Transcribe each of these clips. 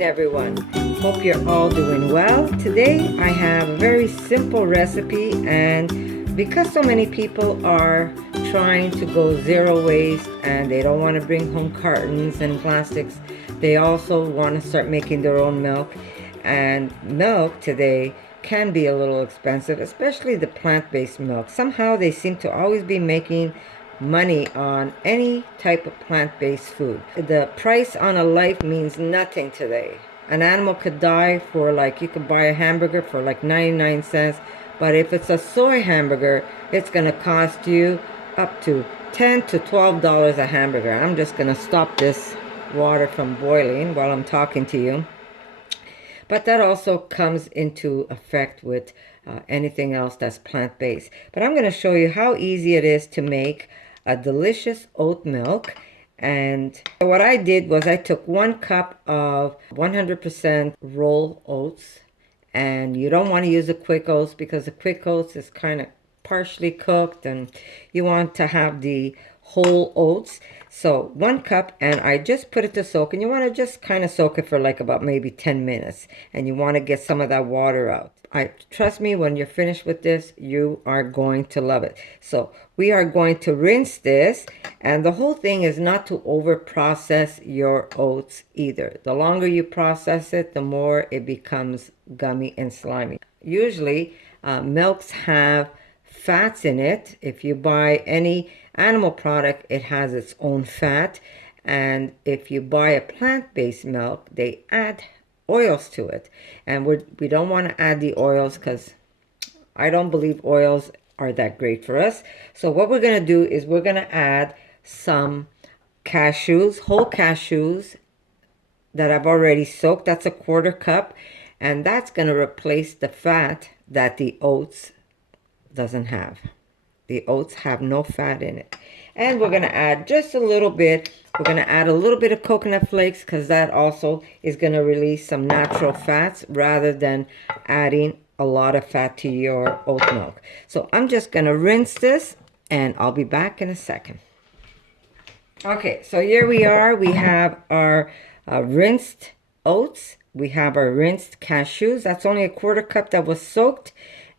morning, everyone. Hope you're all doing well. Today I have a very simple recipe, and because so many people are trying to go zero waste and they don't want to bring home cartons and plastics, they also want to start making their own milk. And milk today can be a little expensive, especially the plant-based milk. Somehow they seem to always be making money on any type of plant-based food. The price on a life means nothing today. An animal could die for, like, you could buy a hamburger for like 99 cents, but if it's a soy hamburger, it's gonna cost you up to $10 to $12 a hamburger. I'm just gonna stop this water from boiling while I'm talking to you. But that also comes into effect with anything else that's plant-based. But I'm going to show you how easy it is to make a delicious oat milk. And what I did was I took 1 cup of 100% roll oats. And you don't want to use the quick oats because the quick oats is kind of partially cooked, and you want to have the whole oats. So 1 cup, and I just put it to soak, and you want to just kind of soak it for like about maybe 10 minutes, and you want to get some of that water out. Trust me, when you're finished with this, you are going to love it. So we are going to rinse this, and the whole thing is not to over process your oats either. The longer you process it, the more it becomes gummy and slimy. Usually milks have fats in it. If you buy any animal product, it has its own fat. And if you buy a plant-based milk, they add oils to it. And we don't want to add the oils because I don't believe oils are that great for us. So what we're going to do is we're going to add some cashews, whole cashews that I've already soaked. That's a 1/4 cup. And that's going to replace the fat that the oats doesn't have. The oats have no fat in it. And we're going to add just a little bit. We're going to add a little bit of coconut flakes because that also is going to release some natural fats rather than adding a lot of fat to your oat milk. So I'm just going to rinse this, and I'll be back in a second. Okay, so here we are. We have our rinsed oats. We have our rinsed cashews. That's only a 1/4 cup that was soaked.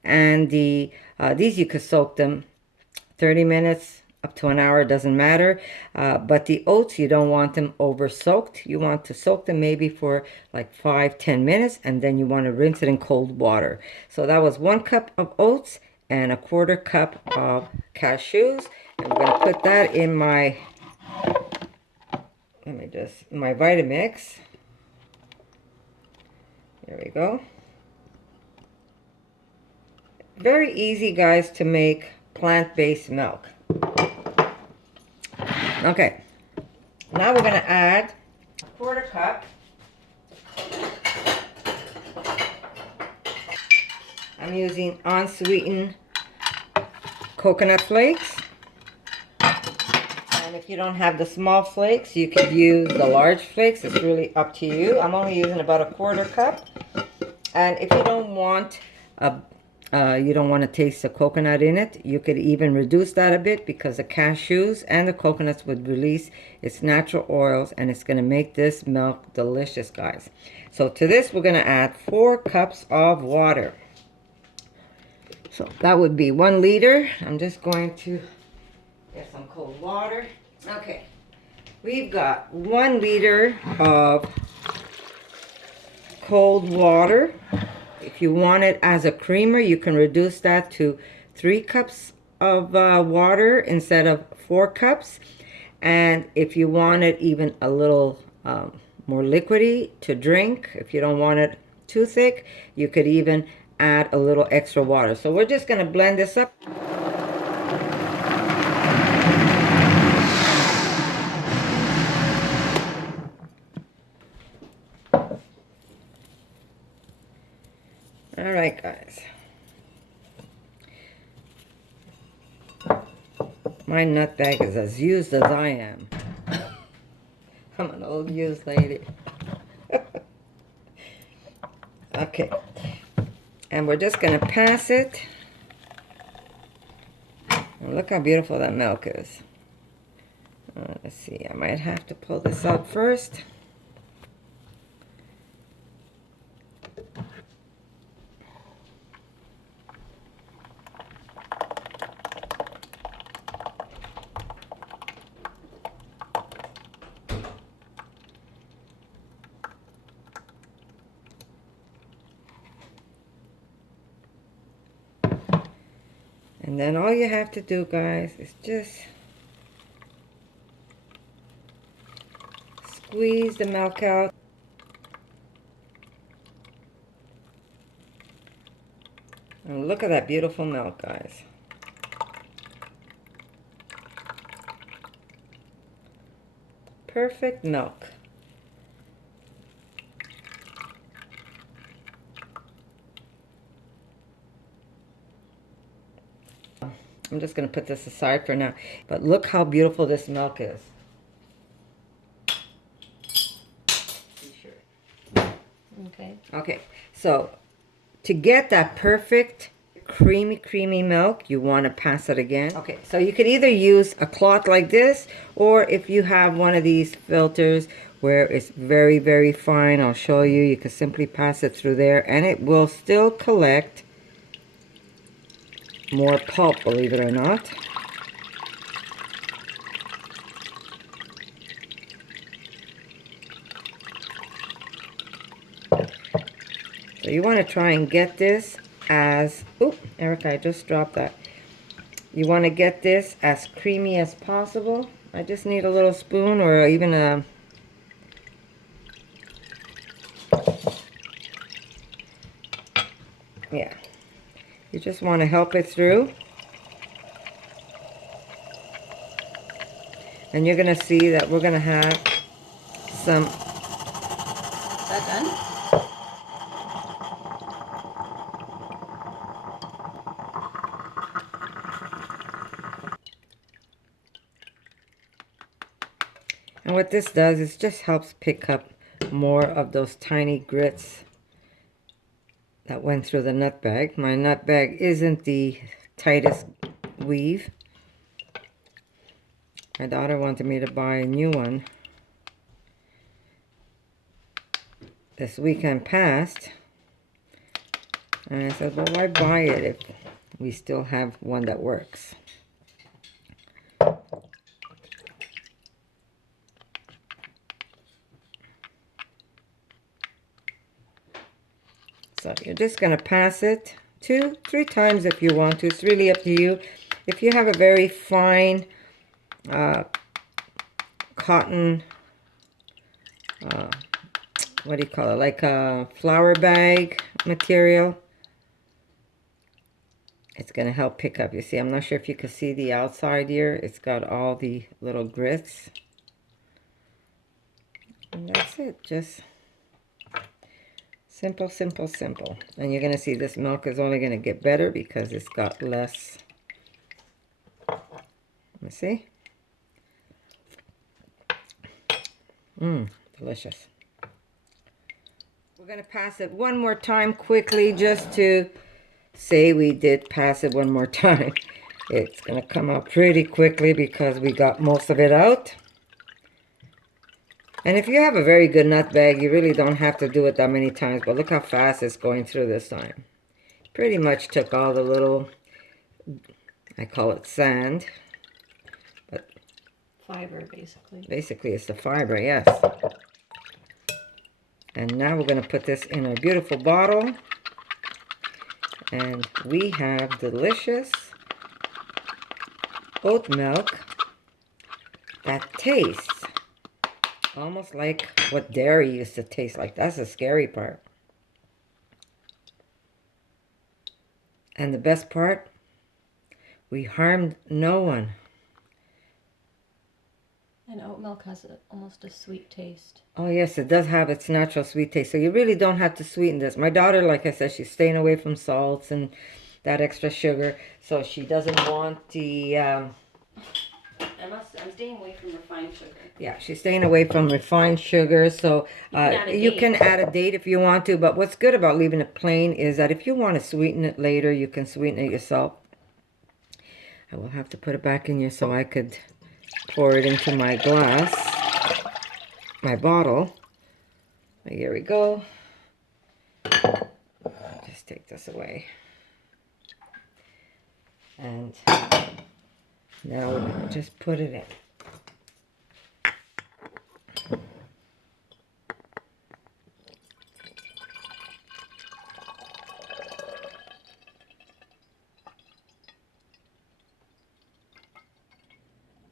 And these you could soak them 30 minutes up to an hour, doesn't matter. But the oats, you don't want them over soaked. You want to soak them maybe for like 5-10 minutes, and then you want to rinse it in cold water. So that was 1 cup of oats and a 1/4 cup of cashews. And we're going to put that in my, my Vitamix. There we go. Very easy, guys, to make plant-based milk. Okay, now we're going to add a 1/4 cup. I'm using unsweetened coconut flakes. And if you don't have the small flakes, you could use the large flakes. It's really up to you. I'm only using about a 1/4 cup. And if you don't want to taste the coconut in it, you could even reduce that a bit because the cashews and the coconuts would release its natural oils, and it's going to make this milk delicious, guys. So to this, we're going to add 4 cups of water. So that would be 1 liter. I'm just going to get some cold water. Okay, we've got 1 liter of cold water. If you want it as a creamer, you can reduce that to 3 cups of water instead of 4 cups. And if you want it even a little more liquidy to drink, if you don't want it too thick, you could even add a little extra water. So we're just going to blend this up. All right, guys. My nut bag is as used as I am. I'm an old used lady. Okay. And we're just going to pass it. And look how beautiful that milk is. Let's see, I might have to pull this out first. And then all you have to do, guys, is just squeeze the milk out. And look at that beautiful milk, guys. Perfect milk. I'm just going to put this aside for now. But look how beautiful this milk is. Okay. Okay, so to get that perfect creamy milk, you want to pass it again. Okay, so you could either use a cloth like this, or if you have one of these filters where it's very fine, I'll show you. You can simply pass it through there and it will still collect more pulp, believe it or not. So you want to try and get this as, oop, Erica, I just dropped that. You want to get this as creamy as possible. I just need a little spoon or even a, yeah. You just want to help it through. And you're going to see that we're going to have some... Is that done? And what this does is just helps pick up more of those tiny grits that went through the nut bag. My nut bag isn't the tightest weave. My daughter wanted me to buy a new one this weekend past. And I said, well, why buy it if we still have one that works? So you're just going to pass it 2-3 times if you want to. It's really up to you. If you have a very fine cotton, what do you call it, like a flour bag material, it's going to help pick up. You see, I'm not sure if you can see the outside here. It's got all the little grits. And that's it. Just simple. And you're going to see this milk is only going to get better because it's got less. Let me see. Delicious. We're going to pass it one more time quickly just to say we did pass it one more time. It's going to come out pretty quickly because we got most of it out. And if you have a very good nut bag, you really don't have to do it that many times. But look how fast it's going through this time. Pretty much took all the little, I call it sand. But fiber, basically. Basically, it's the fiber, yes. And now we're going to put this in a beautiful bottle. And we have delicious oat milk that tastes almost like what dairy used to taste like. That's the scary part. And the best part, we harmed no one. And oat milk has almost a sweet taste. Oh yes, it does have its natural sweet taste. So you really don't have to sweeten this. My daughter, like I said, she's staying away from salts and that extra sugar. So she doesn't want the... I'm staying away from refined sugar. Yeah, she's staying away from refined sugar. So you can add a date if you want to. But what's good about leaving it plain is that if you want to sweeten it later, you can sweeten it yourself. I will have to put it back in here so I could pour it into my glass, my bottle. Here we go. Just take this away. And now we're going to just put it in.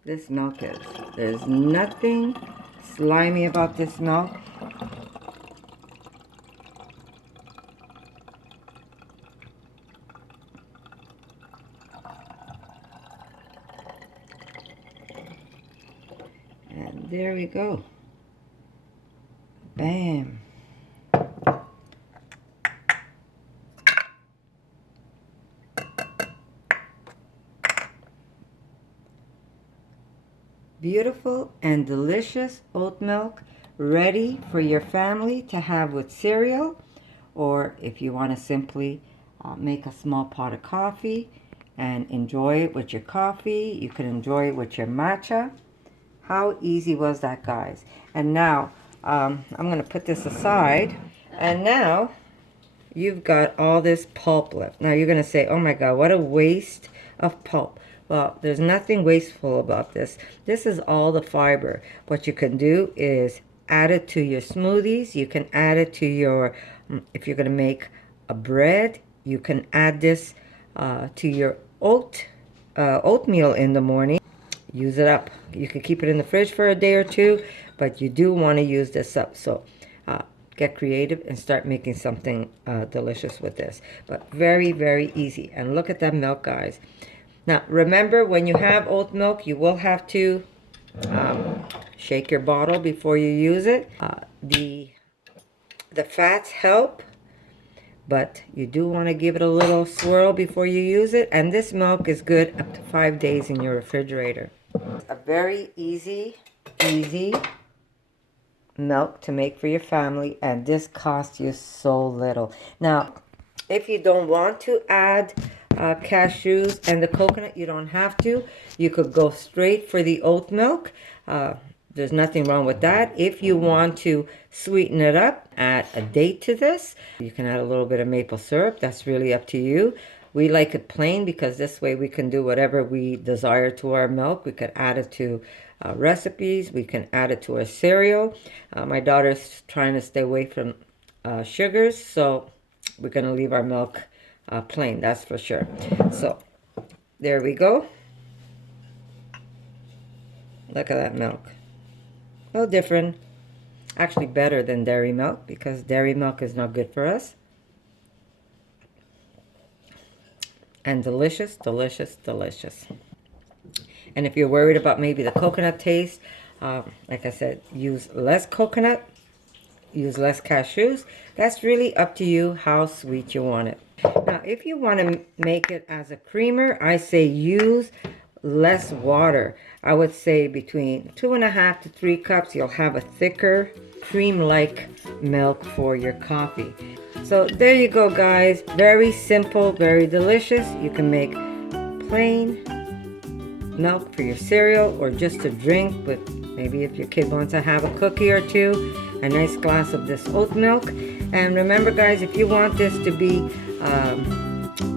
this milk is. There's nothing slimy about this milk. And there we go. Bam. Beautiful and delicious oat milk, ready for your family to have with cereal, or if you want to simply make a small pot of coffee and enjoy it with your coffee. You can enjoy it with your matcha. How easy was that, guys? And now I'm going to put this aside, and now you've got all this pulp left. Now you're going to say, oh my God, what a waste of pulp. Well, there's nothing wasteful about this. This is all the fiber. What you can do is add it to your smoothies. You can add it to your, if you're going to make a bread, you can add this to your oatmeal in the morning. Use it up. You can keep it in the fridge for a day or two, but you do want to use this up. So get creative and start making something delicious with this. But very, very easy. And look at that milk, guys. Now, remember, when you have oat milk, you will have to shake your bottle before you use it. The fats help, but you do want to give it a little swirl before you use it. And this milk is good up to 5 days in your refrigerator. A very easy milk to make for your family, and this costs you so little. Now, if you don't want to add cashews and the coconut, you don't have to. You could go straight for the oat milk. There's nothing wrong with that. If you want to sweeten it up, add a date to this. You can add a little bit of maple syrup. That's really up to you. We like it plain because this way we can do whatever we desire to our milk. We could add it to recipes. We can add it to our cereal. My daughter's trying to stay away from sugars, so we're going to leave our milk plain, that's for sure. So there we go. Look at that milk. A little different. Actually better than dairy milk, because dairy milk is not good for us. And delicious, delicious, delicious. And if you're worried about maybe the coconut taste, like I said, use less coconut, use less cashews. That's really up to you how sweet you want it. Now, if you want to make it as a creamer, I say use less water. I would say between 2.5 to 3 cups, you'll have a thicker cream-like milk for your coffee. So there you go, guys. Very simple, very delicious. You can make plain milk for your cereal, or just to drink with, maybe if your kid wants to have a cookie or two, a nice glass of this oat milk. And remember, guys, if you want this to be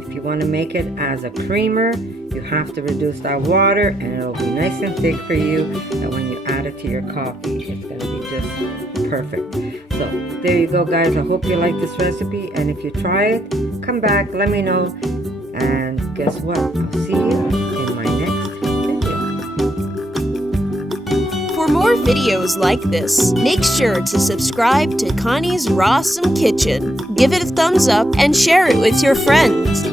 if you want to make it as a creamer, you have to reduce that water, and it'll be nice and thick for you. And when you add it to your coffee, it's going to be just perfect. So there you go, guys. I hope you like this recipe, and if you try it, come back, let me know. And guess what? I'll see you in my next video. For more videos like this, make sure to subscribe to Connie's RAWsome Kitchen. Give it a thumbs up and share it with your friends.